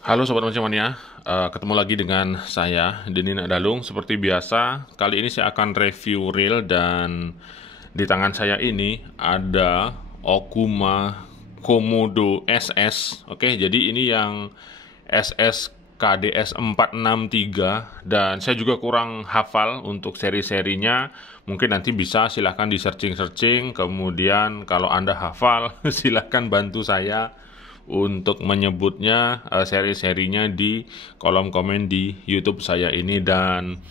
Halo Sobat Mania, ketemu lagi dengan saya, Denny Nadalung. Seperti biasa, kali ini saya akan review reel dan di tangan saya ini ada Okuma Komodo SS. Oke, jadi ini yang SS KDS 463 dan saya juga kurang hafal untuk seri-serinya. Mungkin nanti bisa silahkan di searching-searching. Kemudian kalau Anda hafal silahkan bantu saya untuk menyebutnya seri-serinya di kolom komen di YouTube saya ini. Dan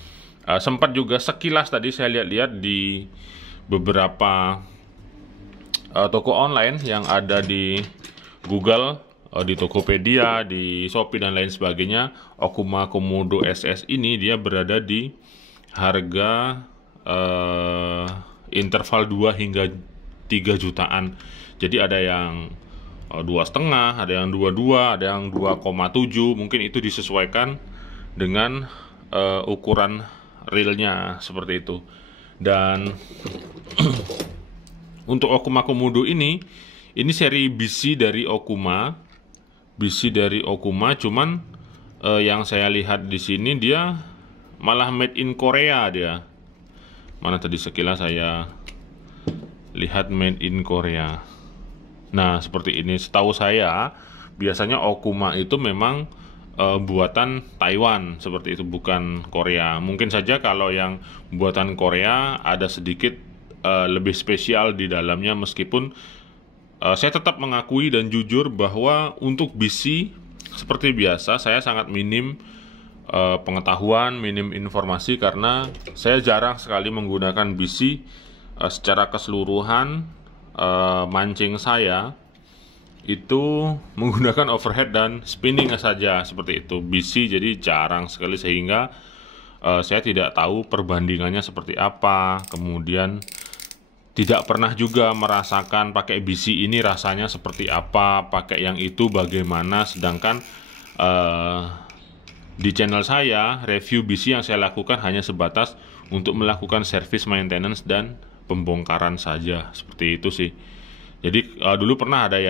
sempat juga sekilas tadi saya lihat-lihat di beberapa toko online yang ada di Google, di Tokopedia, di Shopee dan lain sebagainya. Okuma Komodo SS ini dia berada di harga interval 2 hingga 3 jutaan. Jadi ada yang 2,5, ada yang 22, ada yang 2,7. Mungkin itu disesuaikan dengan ukuran reelnya seperti itu. Dan untuk Okuma Komodo ini seri BC dari Okuma, cuman yang saya lihat di sini dia malah made in Korea dia. Mana tadi sekilas saya lihat made in Korea. Nah, seperti ini. Setahu saya, biasanya Okuma itu memang buatan Taiwan, seperti itu, bukan Korea. Mungkin saja kalau yang buatan Korea ada sedikit lebih spesial di dalamnya, meskipun saya tetap mengakui dan jujur bahwa untuk BC, seperti biasa, saya sangat minim pengetahuan, minim informasi, karena saya jarang sekali menggunakan BC secara keseluruhan. Mancing saya itu menggunakan overhead dan spinning saja seperti itu, BC, jadi jarang sekali, sehingga saya tidak tahu perbandingannya seperti apa. Kemudian tidak pernah juga merasakan pakai BC ini rasanya seperti apa, pakai yang itu bagaimana. Sedangkan di channel saya, review BC yang saya lakukan hanya sebatas untuk melakukan service maintenance dan pembongkaran saja, seperti itu sih. Jadi dulu pernah ada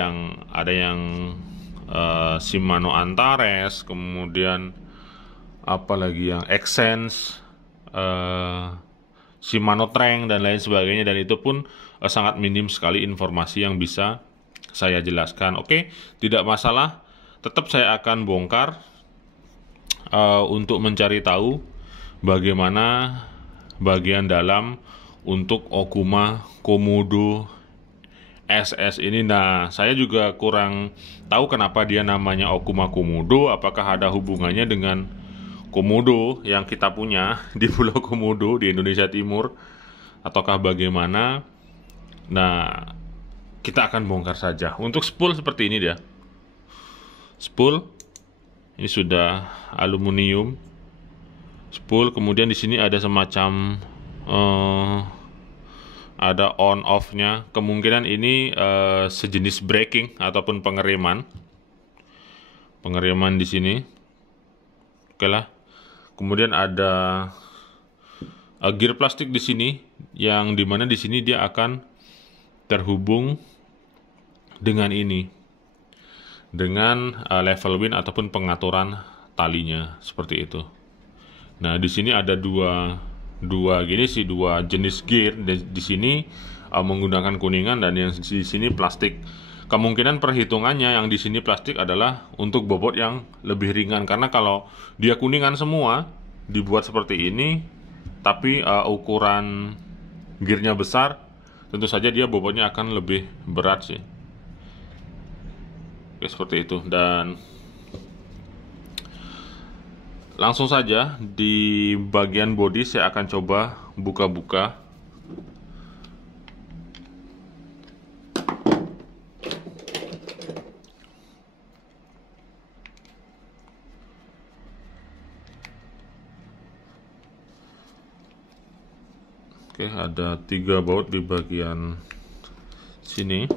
yang Shimano Antares, kemudian apa lagi yang Xsense, Shimano Trek dan lain sebagainya, dan itu pun sangat minim sekali informasi yang bisa saya jelaskan. Oke, tidak masalah, tetap saya akan bongkar untuk mencari tahu bagaimana bagian dalam untuk Okuma Komodo SS ini. Nah, saya juga kurang tahu kenapa dia namanya Okuma Komodo. Apakah ada hubungannya dengan komodo yang kita punya di Pulau Komodo di Indonesia Timur, ataukah bagaimana? Nah, kita akan bongkar saja. Untuk spool seperti ini dia. Spool ini sudah aluminium. Spool, kemudian di sini ada semacam ada on off-nya. Kemungkinan ini sejenis braking ataupun pengereman. Pengereman di sini. Oke lah. Kemudian ada gear plastik di sini, yang dimana di sini dia akan terhubung dengan ini, dengan level win ataupun pengaturan talinya seperti itu. Nah, di sini ada dua jenis gear. Di sini menggunakan kuningan, dan yang di sini plastik. Kemungkinan perhitungannya yang di sini plastik adalah untuk bobot yang lebih ringan, karena kalau dia kuningan semua dibuat seperti ini, tapi ukuran gearnya besar, tentu saja dia bobotnya akan lebih berat sih. Oke, seperti itu. Dan langsung saja di bagian bodi saya akan coba buka-buka. Oke, ada 3 baut di bagian sini.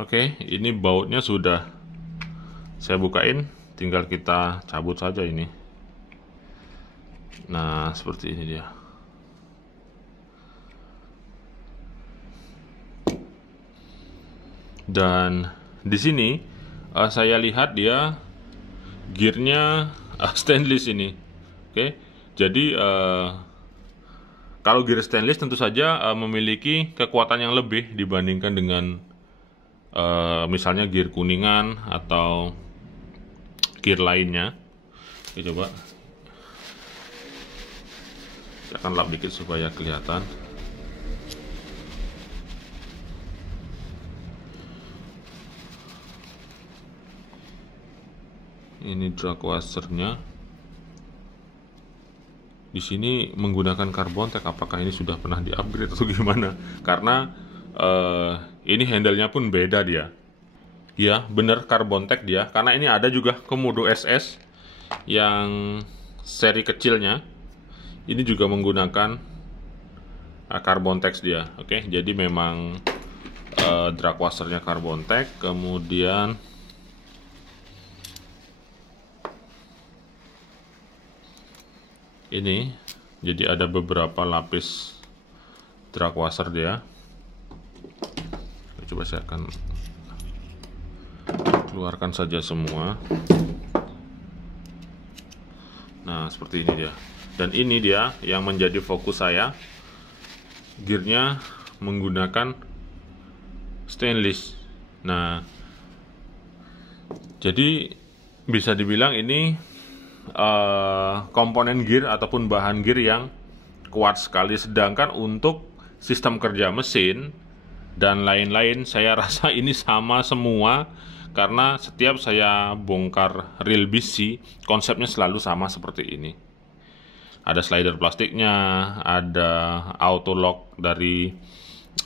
Oke, ini bautnya sudah saya bukain, tinggal kita cabut saja ini. Nah, seperti ini dia. Dan di sini saya lihat dia gearnya stainless ini. Oke, jadi kalau gear stainless tentu saja memiliki kekuatan yang lebih dibandingkan dengan misalnya gear kuningan atau gear lainnya. Oke, coba saya akan lap dikit supaya kelihatan. Ini drag washernya. Di sini menggunakan Carbontech. Apakah ini sudah pernah di-upgrade atau gimana? Karena ini handle-nya pun beda dia. Ya, bener Carbontech dia. Karena ini ada juga Komodo SS yang seri kecilnya. Ini juga menggunakan Carbontech dia. Oke, jadi memang drag washernya Carbontech. Kemudian ini, jadi ada beberapa lapis drag washer dia. Coba saya akan keluarkan saja semua. Nah, seperti ini dia. Dan ini dia yang menjadi fokus saya. Gearnya menggunakan stainless. Nah, jadi bisa dibilang ini komponen gear ataupun bahan gear yang kuat sekali. Sedangkan untuk sistem kerja mesin dan lain-lain, saya rasa ini sama semua. Karena setiap saya bongkar reel BC, konsepnya selalu sama seperti ini. Ada slider plastiknya, ada auto lock dari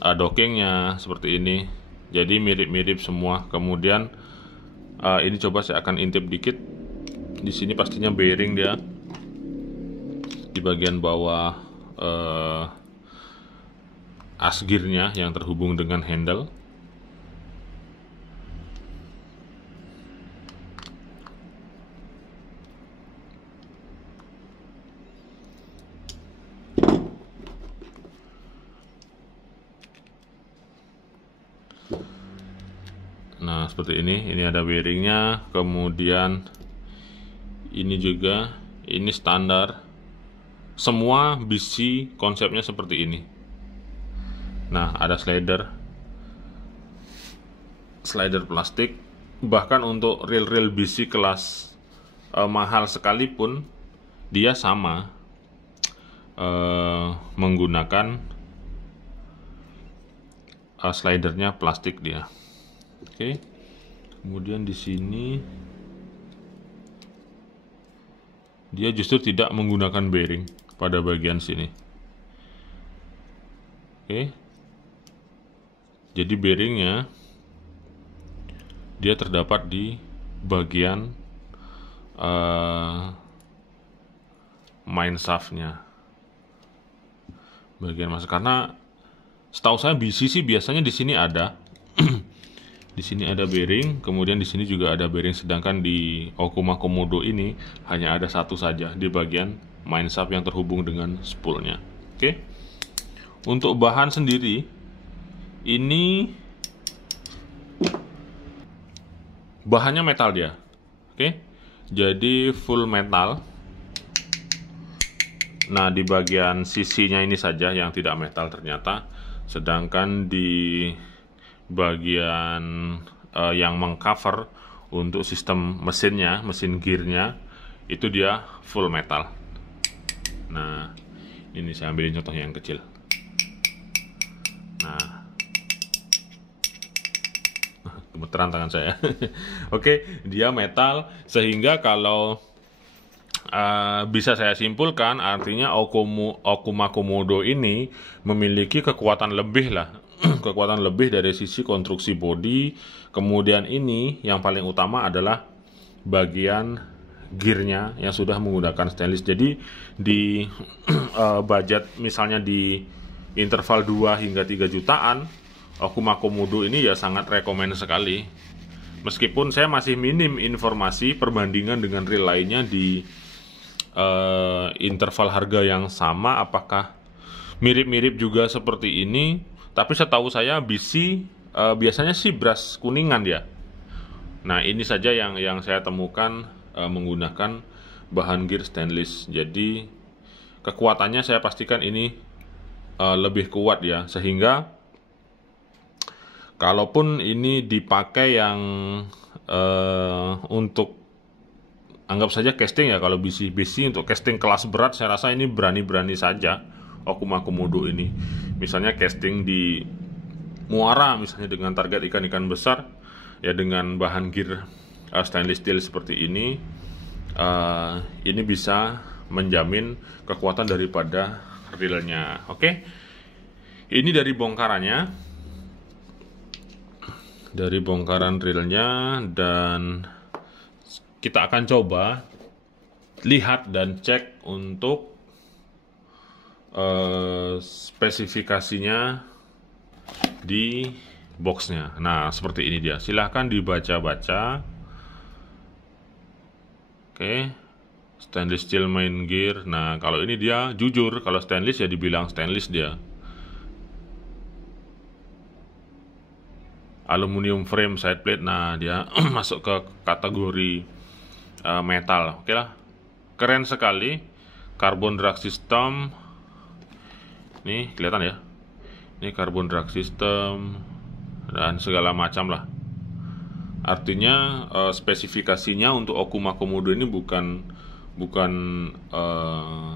dockingnya seperti ini. Jadi mirip-mirip semua. Kemudian ini coba saya akan intip dikit. Di sini pastinya bearing dia. Di bagian bawah as gearnya yang terhubung dengan handle. Nah, seperti ini ada bearingnya. Kemudian ini juga, ini standar. Semua BC konsepnya seperti ini. Nah, ada slider plastik. Bahkan untuk reel BC kelas mahal sekalipun, dia sama menggunakan slidernya plastik dia. Oke. Kemudian di sini dia justru tidak menggunakan bearing pada bagian sini. Oke. Jadi bearingnya dia terdapat di bagian main shaftnya, bagian masuk. Karena setahu saya BC sih biasanya di sini ada. Di sini ada bearing, kemudian di sini juga ada bearing. Sedangkan di Okuma Komodo ini hanya ada satu saja di bagian main shaft yang terhubung dengan spoolnya. Oke. Untuk bahan sendiri, ini bahannya metal dia. Oke. Jadi full metal. Nah, di bagian sisinya ini saja yang tidak metal ternyata. Sedangkan di bagian yang mengcover untuk sistem mesinnya, mesin gearnya, itu dia full metal. Nah, ini saya ambilin contohnya yang kecil. Nah, gemeteran tangan saya. Oke, dia metal, sehingga kalau bisa saya simpulkan, artinya Okuma Komodo ini memiliki kekuatan lebih lah. Kekuatan lebih dari sisi konstruksi bodi. Kemudian ini yang paling utama adalah bagian gearnya yang sudah menggunakan stainless. Jadi di budget misalnya di interval 2 hingga 3 jutaan Okuma Komodo ini ya sangat rekomen sekali. Meskipun saya masih minim informasi perbandingan dengan reel lainnya di interval harga yang sama, apakah mirip-mirip juga seperti ini. Tapi setahu saya BC biasanya sih brush kuningan ya. Nah ini saja yang saya temukan menggunakan bahan gear stainless. Jadi kekuatannya saya pastikan ini lebih kuat ya, sehingga kalaupun ini dipakai yang untuk anggap saja casting ya, kalau BC untuk casting kelas berat saya rasa ini berani-berani saja Okuma Komodo ini. Misalnya casting di muara misalnya dengan target ikan-ikan besar ya, dengan bahan gear stainless steel seperti ini bisa menjamin kekuatan daripada reelnya. Oke, ini dari bongkarannya, dari bongkaran reelnya, dan kita akan coba lihat dan cek untuk spesifikasinya di boxnya. Nah seperti ini dia, silahkan dibaca-baca. Oke, stainless steel main gear. Nah kalau ini dia jujur, kalau stainless ya dibilang stainless dia. Aluminium frame side plate. Nah dia masuk ke kategori metal. Oke lah, keren sekali. Carbon drag system. Nih kelihatan ya, ini carbon drag system dan segala macam lah. Artinya spesifikasinya untuk Okuma Komodo ini bukan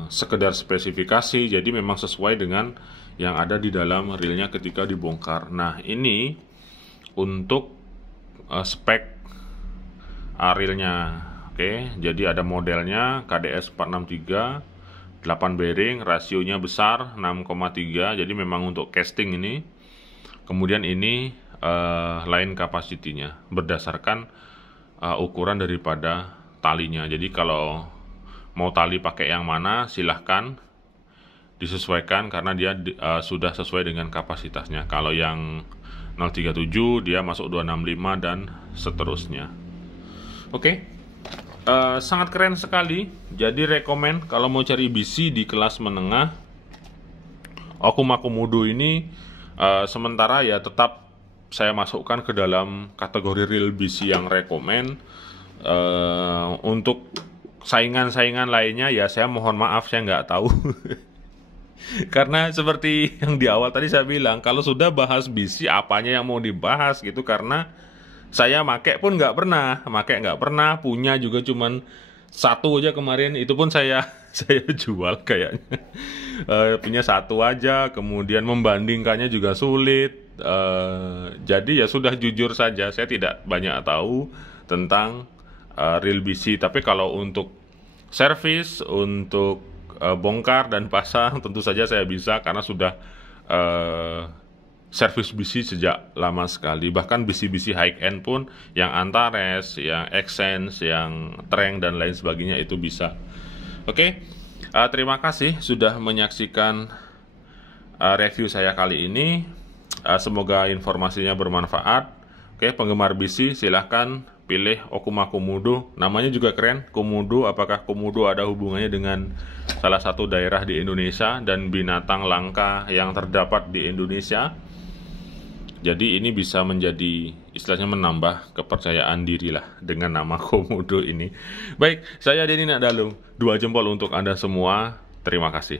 sekedar spesifikasi, jadi memang sesuai dengan yang ada di dalam reelnya ketika dibongkar. Nah ini untuk spek reelnya. Oke, jadi ada modelnya KDS 463, 8 bearing, rasionya besar 6,3, jadi memang untuk casting ini. Kemudian ini line capacity-nya berdasarkan ukuran daripada talinya. Jadi kalau mau tali pakai yang mana silahkan disesuaikan, karena dia sudah sesuai dengan kapasitasnya. Kalau yang 037 dia masuk 265 dan seterusnya. Oke. Sangat keren sekali. Jadi rekomen kalau mau cari BC di kelas menengah, Okuma Komodo ini sementara ya tetap saya masukkan ke dalam kategori reel BC yang rekomen. Untuk saingan-saingan lainnya ya saya mohon maaf, saya nggak tahu. Karena seperti yang di awal tadi saya bilang, kalau sudah bahas BC apanya yang mau dibahas gitu, karena saya make pun nggak pernah, punya juga cuman satu aja kemarin, itu pun saya jual kayaknya. Punya satu aja, kemudian membandingkannya juga sulit. Jadi ya sudah, jujur saja saya tidak banyak tahu tentang reel BC. Tapi kalau untuk servis, untuk bongkar dan pasang tentu saja saya bisa, karena sudah servis BC sejak lama sekali. Bahkan BC-BC high end pun, yang Antares, yang Xsense, yang Treng dan lain sebagainya itu bisa. Oke, terima kasih sudah menyaksikan review saya kali ini. Semoga informasinya bermanfaat. Oke, penggemar BC silahkan pilih Okuma Komodo. Namanya juga keren, Komodo. Apakah Komodo ada hubungannya dengan salah satu daerah di Indonesia dan binatang langka yang terdapat di Indonesia? Jadi ini bisa menjadi istilahnya menambah kepercayaan diri lah dengan nama Komodo ini. Baik, saya Denny Nakdalung, 2 jempol untuk Anda semua. Terima kasih.